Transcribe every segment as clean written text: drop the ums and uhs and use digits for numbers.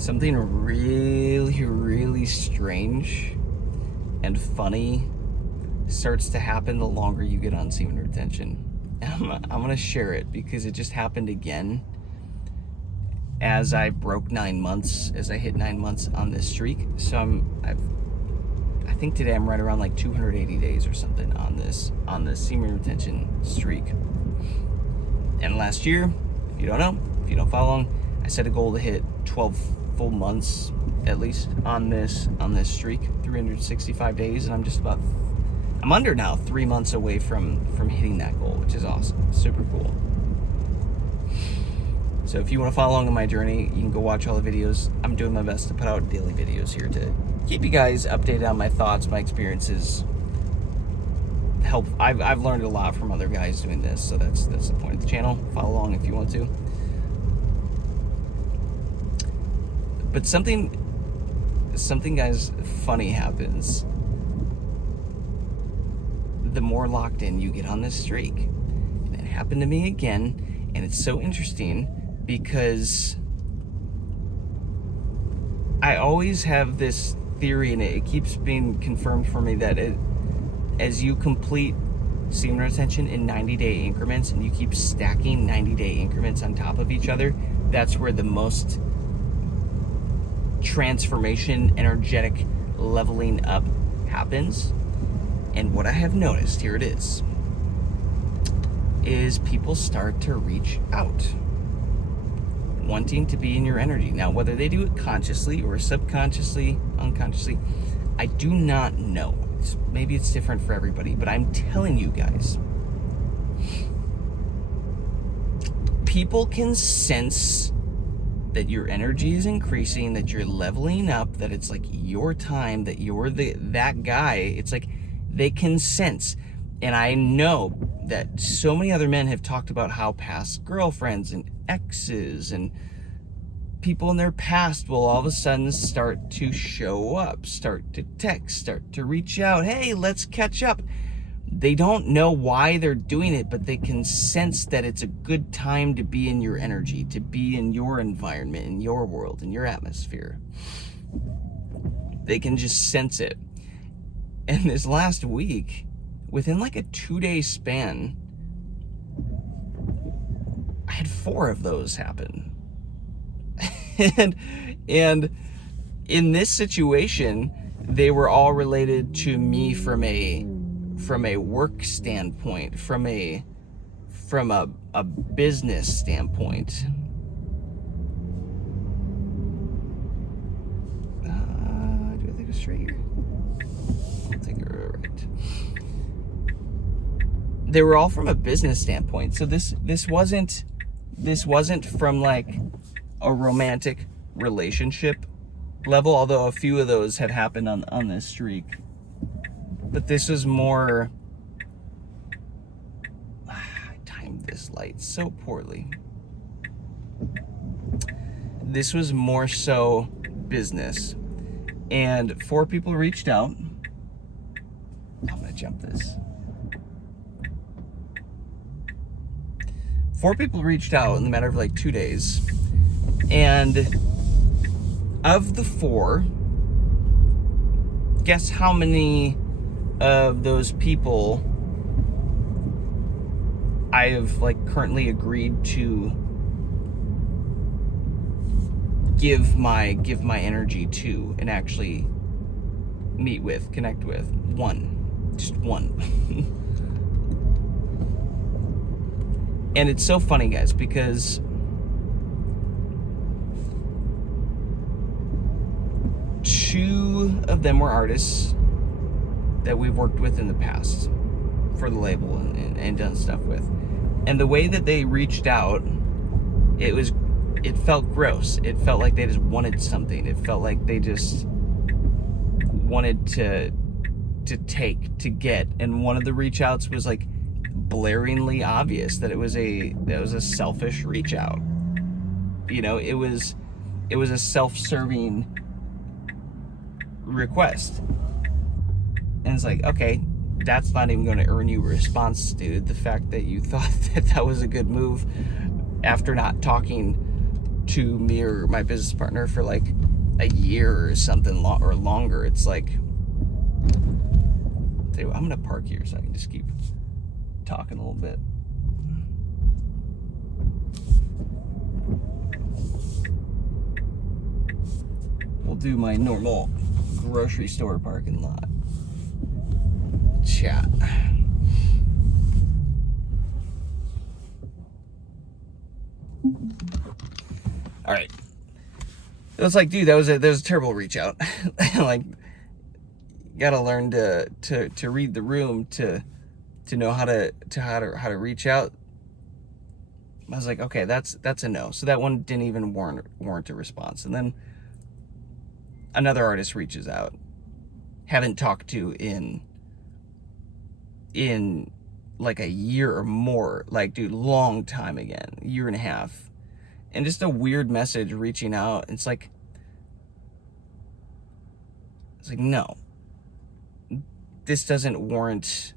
Something really, really strange and funny starts to happen the longer you get on semen retention. I'm gonna share it because it just happened again as I broke 9 months, as I hit 9 months on this streak. So I think today I'm right around like 280 days or something on this semen retention streak. And last year, if you don't know, if you don't follow along, I set a goal to hit 12 full months at least on this streak, 365 days, and I'm under now 3 months away from hitting that goal, which is awesome. Super cool. So if you want to follow along on my journey, you can go watch all the videos. I'm doing my best to put out daily videos here to keep you guys updated on my thoughts, my experiences. I've learned a lot from other guys doing this, so that's the point of the channel. Follow along if you want to. But something guys funny happens the more locked in you get on this streak. And it happened to me again, and it's so interesting because I always have this theory, and it keeps being confirmed for me, that as you complete semen retention in 90-day increments and you keep stacking 90-day increments on top of each other, that's where the most transformation, energetic leveling up happens. And what I have noticed, here it is people start to reach out, wanting to be in your energy. Now, whether they do it consciously or subconsciously, unconsciously, I do not know. Maybe it's different for everybody, but I'm telling you guys, people can sense that your energy is increasing, that you're leveling up, that it's like your time, that you're that guy. It's like they can sense. And I know that so many other men have talked about how past girlfriends and exes and people in their past will all of a sudden start to show up, start to text, start to reach out. Hey, let's catch up. They don't know why they're doing it, but they can sense that it's a good time to be in your energy, to be in your environment, in your world, in your atmosphere. They can just sense it. And this last week, within like a 2-day span, I had 4 of those happen. and in this situation, they were all related to me from a work standpoint, from a business standpoint. Do I take a straight here? I'll take it right. They were all from a business standpoint. So this wasn't from like a romantic relationship level, although a few of those had happened on this streak. But this was more, I timed this light so poorly. This was more so business. And 4 people reached out. I'm gonna jump this. 4 people reached out in the matter of like 2 days. And of the 4, guess how many of those people I have like currently agreed to give my energy to and actually meet with, connect with? 1. Just 1. And it's so funny, guys, because 2 of them were artists that we've worked with in the past for the label and done stuff with. And the way that they reached out, it felt gross. It felt like they just wanted something. It felt like they just wanted to get. And one of the reach outs was like blaringly obvious that it was a selfish reach out. You know, it was a self-serving request. And it's like, okay, that's not even going to earn you a response, dude. The fact that you thought that was a good move after not talking to me or my business partner for like a year or something or longer. It's like, I'm gonna park here so I can just keep talking a little bit. We'll do my normal grocery store parking lot chat. All right. It was like, dude, that was a terrible reach out. Like, you gotta learn to read the room to know how to reach out. I was like, okay, that's a no. So that one didn't even warrant a response. And then another artist reaches out, haven't talked to in like a year or more, like, dude, long time again, year and a half, and just a weird message reaching out. It's like no, this doesn't warrant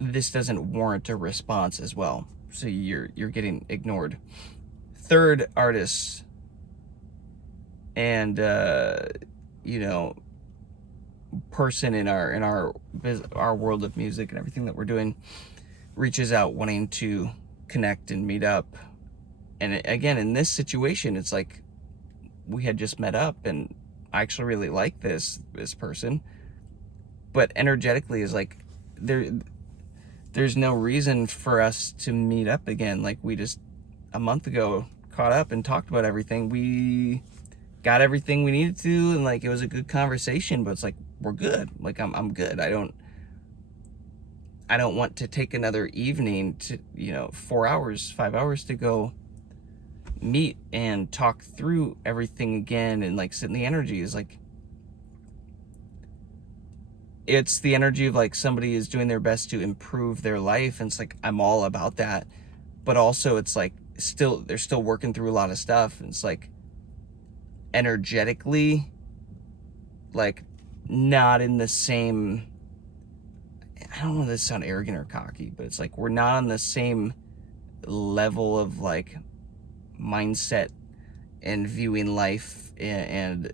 a response as well. So you're getting ignored. Third artist, and person in our world of music and everything that we're doing, reaches out wanting to connect and meet up. And again, in this situation, it's like we had just met up and I actually really like this person, but energetically is like there's no reason for us to meet up again. Like, we just a month ago caught up and talked about everything. We got everything we needed to, and like, it was a good conversation, but it's like, we're good. Like, I'm good. I don't want to take another evening to 4 hours, 5 hours to go meet and talk through everything again and like sit in the energy. Is like, it's the energy of like somebody is doing their best to improve their life, and it's like, I'm all about that, but also it's like they're still working through a lot of stuff, and it's like energetically, like, not in the same, I don't want this to sound arrogant or cocky, but it's like we're not on the same level of like mindset and viewing life and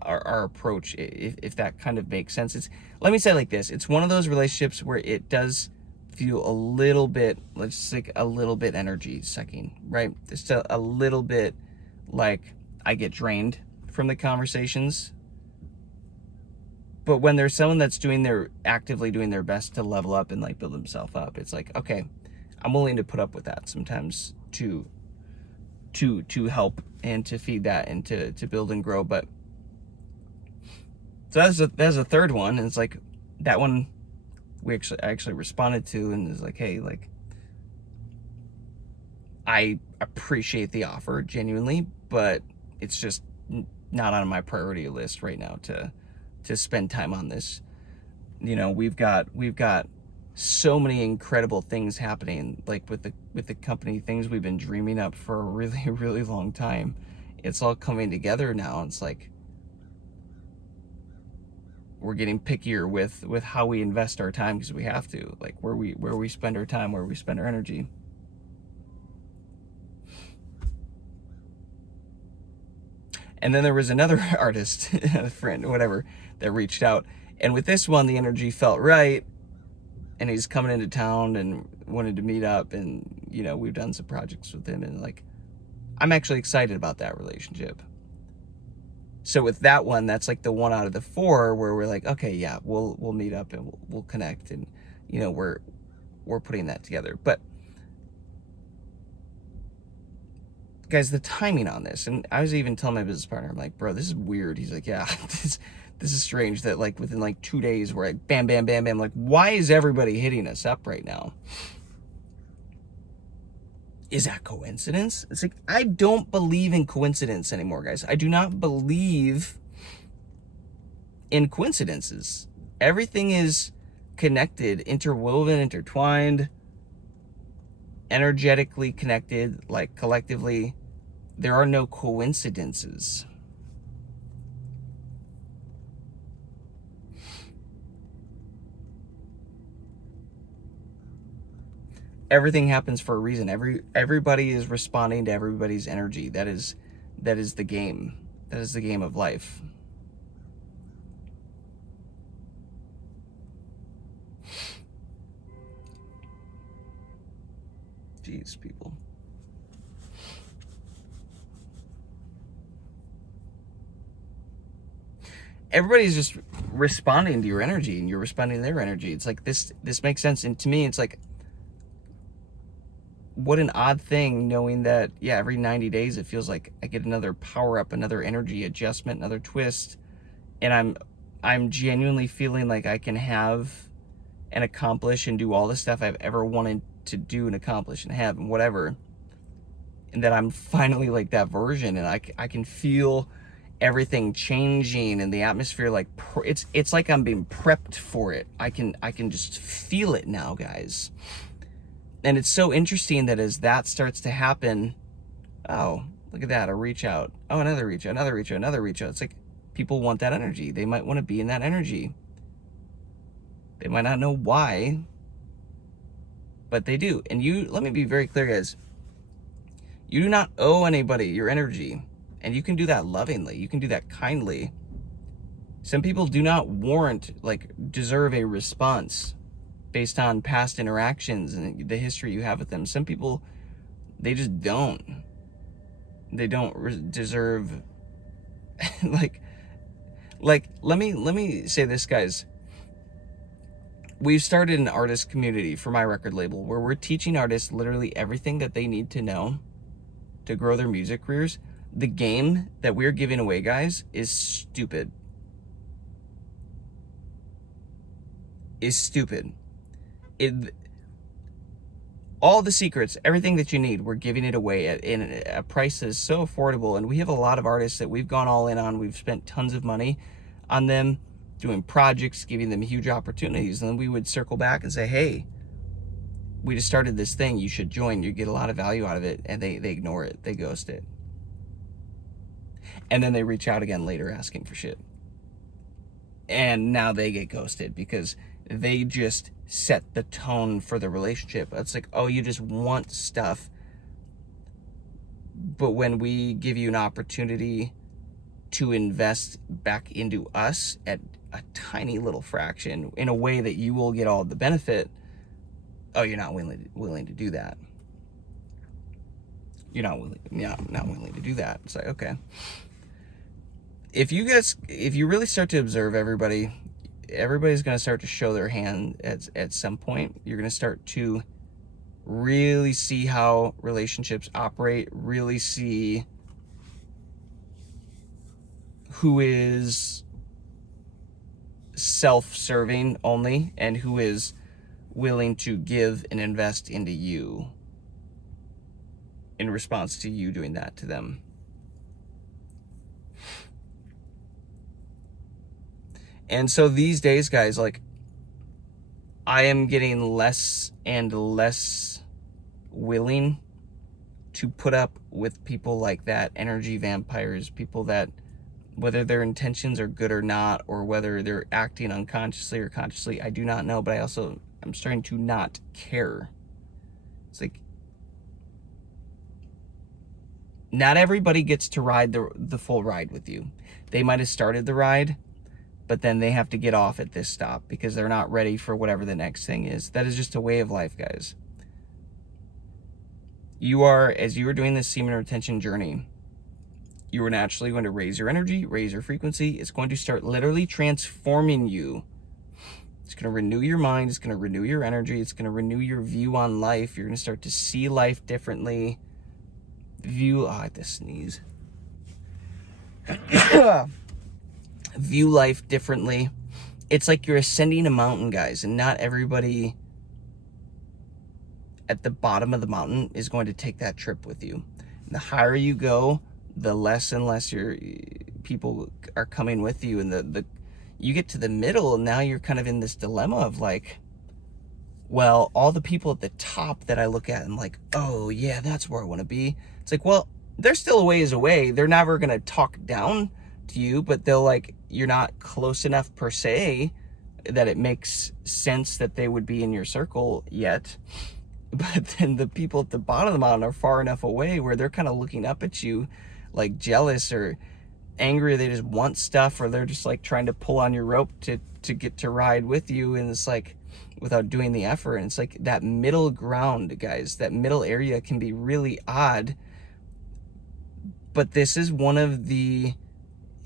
our approach, if that kind of makes sense. Let me say it like this. It's one of those relationships where it does feel a little bit, let's just like a little bit energy sucking, right? Just a little bit like I get drained from the conversations. But when there's someone that's actively doing their best to level up and like build themselves up, it's like, okay, I'm willing to put up with that sometimes to help and to feed that and to build and grow. But so that's a third one, and it's like that one I actually responded to, and is like, hey, like, I appreciate the offer genuinely, but it's just not on my priority list right now to spend time on this. We've got so many incredible things happening, like with the company, things we've been dreaming up for a really, really long time. It's all coming together now. It's like we're getting pickier with how we invest our time, because we have to, like, where we spend our time, where we spend our energy. And then there was another artist, a friend, whatever, that reached out, and with this one, the energy felt right, and he's coming into town and wanted to meet up, and we've done some projects with him, and like, I'm actually excited about that relationship. So with that one, that's like the one out of the four where we're like, okay, yeah, we'll meet up and we'll connect, and we're putting that together. But guys, the timing on this, and I was even telling my business partner, I'm like, bro, this is weird. He's like, yeah, this is strange that like within like 2 days we're like bam, bam, bam, bam. Like, why is everybody hitting us up right now? Is that coincidence? It's like, I don't believe in coincidence anymore, guys. I do not believe in coincidences. Everything is connected, interwoven, intertwined, energetically connected, like collectively. There are no coincidences. everything happens for a reason. Everybody is responding to everybody's energy. That is the game. That is the game of life. Jeez, people. Everybody's just responding to your energy, and you're responding to their energy. It's like this makes sense. And to me, it's like, what an odd thing knowing that, yeah, every 90 days it feels like I get another power up, another energy adjustment, another twist, and I'm genuinely feeling like I can have and accomplish and do all the stuff I've ever wanted to do and accomplish and have and whatever, and that I'm finally like that version, and I can feel everything changing and the atmosphere, like it's like I'm being prepped for it. I can just feel it now, guys. And it's so interesting that as that starts to happen, oh, look at that, a reach out, oh, another reach out, another reach out, another reach out. It's like people want that energy. They might want to be in that energy. They might not know why, but they do. And you, let me be very clear, guys. You do not owe anybody your energy. And you can do that lovingly. You can do that kindly. Some people do not warrant, like, deserve a response based on past interactions and the history you have with them. Some people, they just don't. They don't deserve, like, let me say this, guys. We've started an artist community for my record label where we're teaching artists literally everything that they need to know to grow their music careers. The game that we're giving away, guys, is stupid. All the secrets, everything that you need, we're giving it away at a price that is so affordable. And we have a lot of artists that we've gone all in on. We've spent tons of money on them, doing projects, giving them huge opportunities. And then we would circle back and say, hey, we just started this thing, you should join, you get a lot of value out of it. And they ignore it, they ghost it. And then they reach out again later asking for shit. And now they get ghosted because they just set the tone for the relationship. It's like, oh, you just want stuff. But when we give you an opportunity to invest back into us at a tiny little fraction in a way that you will get all the benefit, oh, you're not willing to do that. You're not willing to do that. It's like, okay. If you really start to observe everybody's going to start to show their hand at some point. You're going to start to really see how relationships operate, really see who is self-serving only and who is willing to give and invest into you in response to you doing that to them. And so these days, guys, like, I am getting less and less willing to put up with people like that, energy vampires, people that, whether their intentions are good or not, or whether they're acting unconsciously or consciously, I do not know, but I'm starting to not care. It's like, not everybody gets to ride the full ride with you. They might have started the ride, but then they have to get off at this stop because they're not ready for whatever the next thing is. That is just a way of life, guys. As you are doing this semen retention journey, you are naturally going to raise your energy, raise your frequency. It's going to start literally transforming you. It's going to renew your mind. It's going to renew your energy. It's going to renew your view on life. You're going to start to see life differently. I have to sneeze. View life differently. It's like you're ascending a mountain, guys, and not everybody at the bottom of the mountain is going to take that trip with you. And the higher you go, the less and less your people are coming with you, and you get to the middle, and now you're kind of in this dilemma of like, well, all the people at the top that I look at and like, oh yeah, that's where I want to be. It's like, well, they're still a ways away. They're never gonna talk down to you, but they'll, like, you're not close enough per se that it makes sense that they would be in your circle yet. But then the people at the bottom of the mountain are far enough away where they're kind of looking up at you like jealous or angry. They just want stuff, or they're just like trying to pull on your rope to get to ride with you. And it's like, without doing the effort. And it's like that middle ground, guys, that middle area can be really odd. But this is one of the,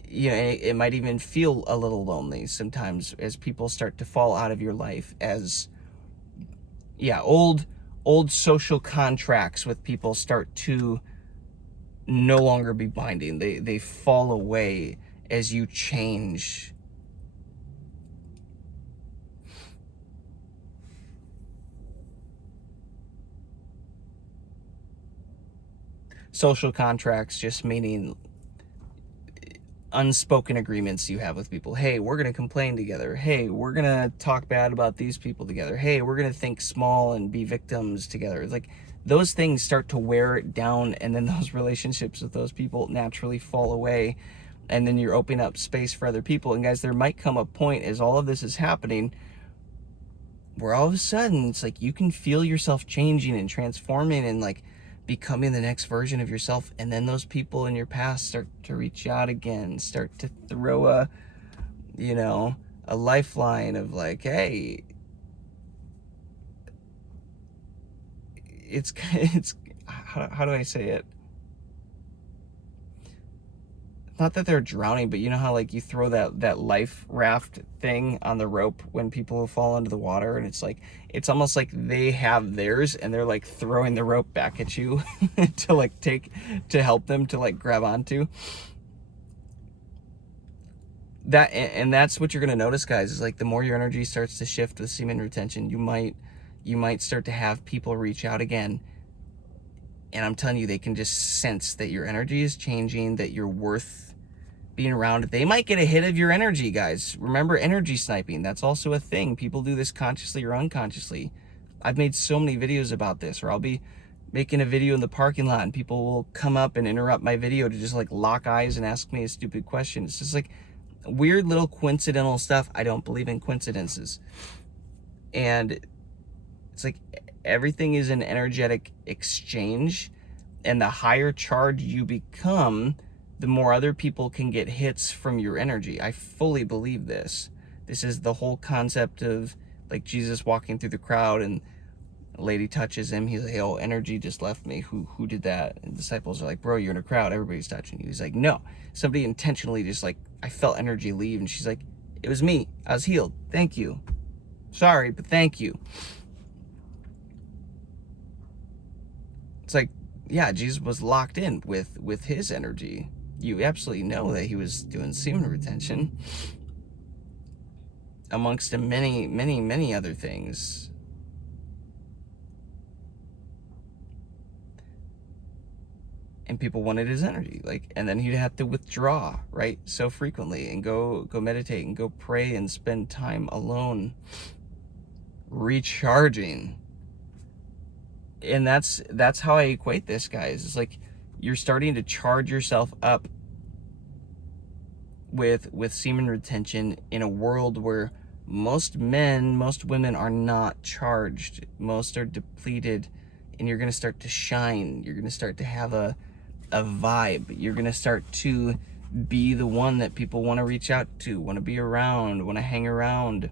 it might even feel a little lonely sometimes as people start to fall out of your life, as old social contracts with people start to no longer be binding. They fall away as you change. Social contracts just meaning unspoken agreements you have with people. Hey, we're going to complain together. Hey, we're going to talk bad about these people together. Hey, we're going to think small and be victims together. Like, those things start to wear it down, and then those relationships with those people naturally fall away, and then you're opening up space for other people. And guys, there might come a point as all of this is happening where all of a sudden it's like you can feel yourself changing and transforming and like becoming the next version of yourself, and then those people in your past start to reach out again, start to throw a lifeline of like, hey, it's how do I say it? Not that they're drowning, but you know how like you throw that life raft thing on the rope when people fall into the water, and it's like, it's almost like they have theirs and they're like throwing the rope back at you to help them to like grab onto that. And that's what you're going to notice, guys, is like the more your energy starts to shift with semen retention, you might start to have people reach out again. And I'm telling you, they can just sense that your energy is changing, that you're worth being around. They might get a hit of your energy, guys. Remember, energy sniping, that's also a thing. People do this consciously or unconsciously. I've made so many videos about this, or I'll be making a video in the parking lot and people will come up and interrupt my video to just like lock eyes and ask me a stupid question. It's just like weird little coincidental stuff. I don't believe in coincidences. And it's like everything is an energetic exchange, and the higher charge you become, the more other people can get hits from your energy. I fully believe this. This is the whole concept of like Jesus walking through the crowd and a lady touches him. He's like, oh, energy just left me. Who did that? And the disciples are like, bro, you're in a crowd. Everybody's touching you. He's like, no, somebody intentionally just like, I felt energy leave. And she's like, it was me. I was healed. Thank you. Sorry, but thank you. It's like, yeah, Jesus was locked in with his energy. You absolutely know that he was doing semen retention amongst many, many, many other things. And people wanted his energy, like, and then he'd have to withdraw, right, so frequently, and go meditate and go pray and spend time alone, recharging. And that's how I equate this, guys. It's like you're starting to charge yourself up with semen retention in a world where most men, most women are not charged. Most are depleted, and you're going to start to shine. You're going to start to have a vibe. You're going to start to be the one that people want to reach out to, want to be around, want to hang around.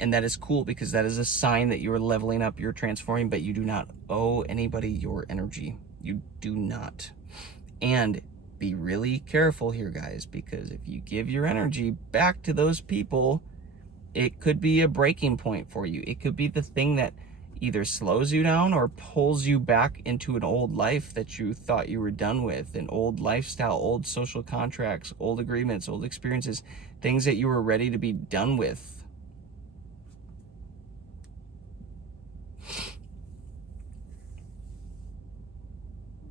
And that is cool, because that is a sign that you're leveling up, you're transforming, but you do not owe anybody your energy. You do not. And be really careful here, guys, because if you give your energy back to those people, it could be a breaking point for you. It could be the thing that either slows you down or pulls you back into an old life that you thought you were done with, an old lifestyle, old social contracts, old agreements, old experiences, things that you were ready to be done with.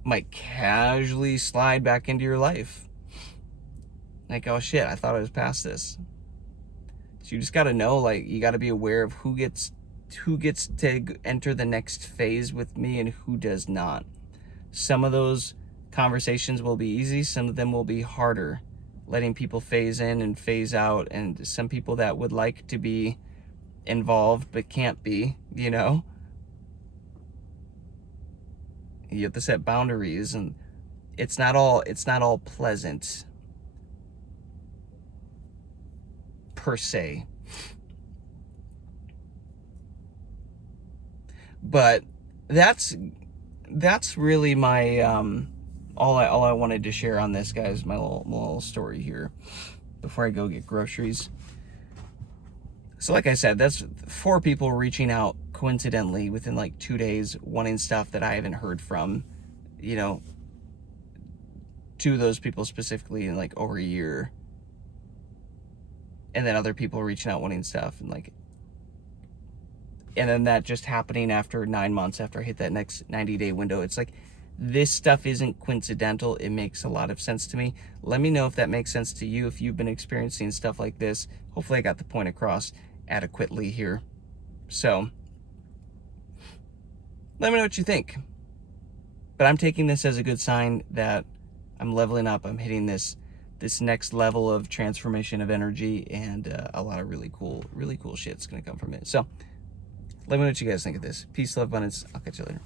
Might casually slide back into your life. Like, oh shit, I thought I was past this. So you just got to know, like, you got to be aware of who gets to enter the next phase with me and who does not. Some of those conversations will be easy, some of them will be harder, letting people phase in and phase out, and some people that would like to be involved but can't be, You have to set boundaries, and it's not all pleasant per se. But that's really my all I wanted to share on this, guys. My little story here before I go get groceries. So like I said, that's 4 people reaching out coincidentally within like 2 days, wanting stuff that I haven't heard from, you know, 2 of those people specifically in like over a year. And then other people reaching out wanting stuff, and then that just happening after 9 months after I hit that next 90-day window. It's like, this stuff isn't coincidental. It makes a lot of sense to me. Let me know if that makes sense to you, if you've been experiencing stuff like this. Hopefully I got the point across adequately here. So let me know what you think. But I'm taking this as a good sign that I'm leveling up. I'm hitting this next level of transformation of energy, and a lot of really cool shit's gonna come from it. So let me know what you guys think of this. Peace, love, abundance. I'll catch you later.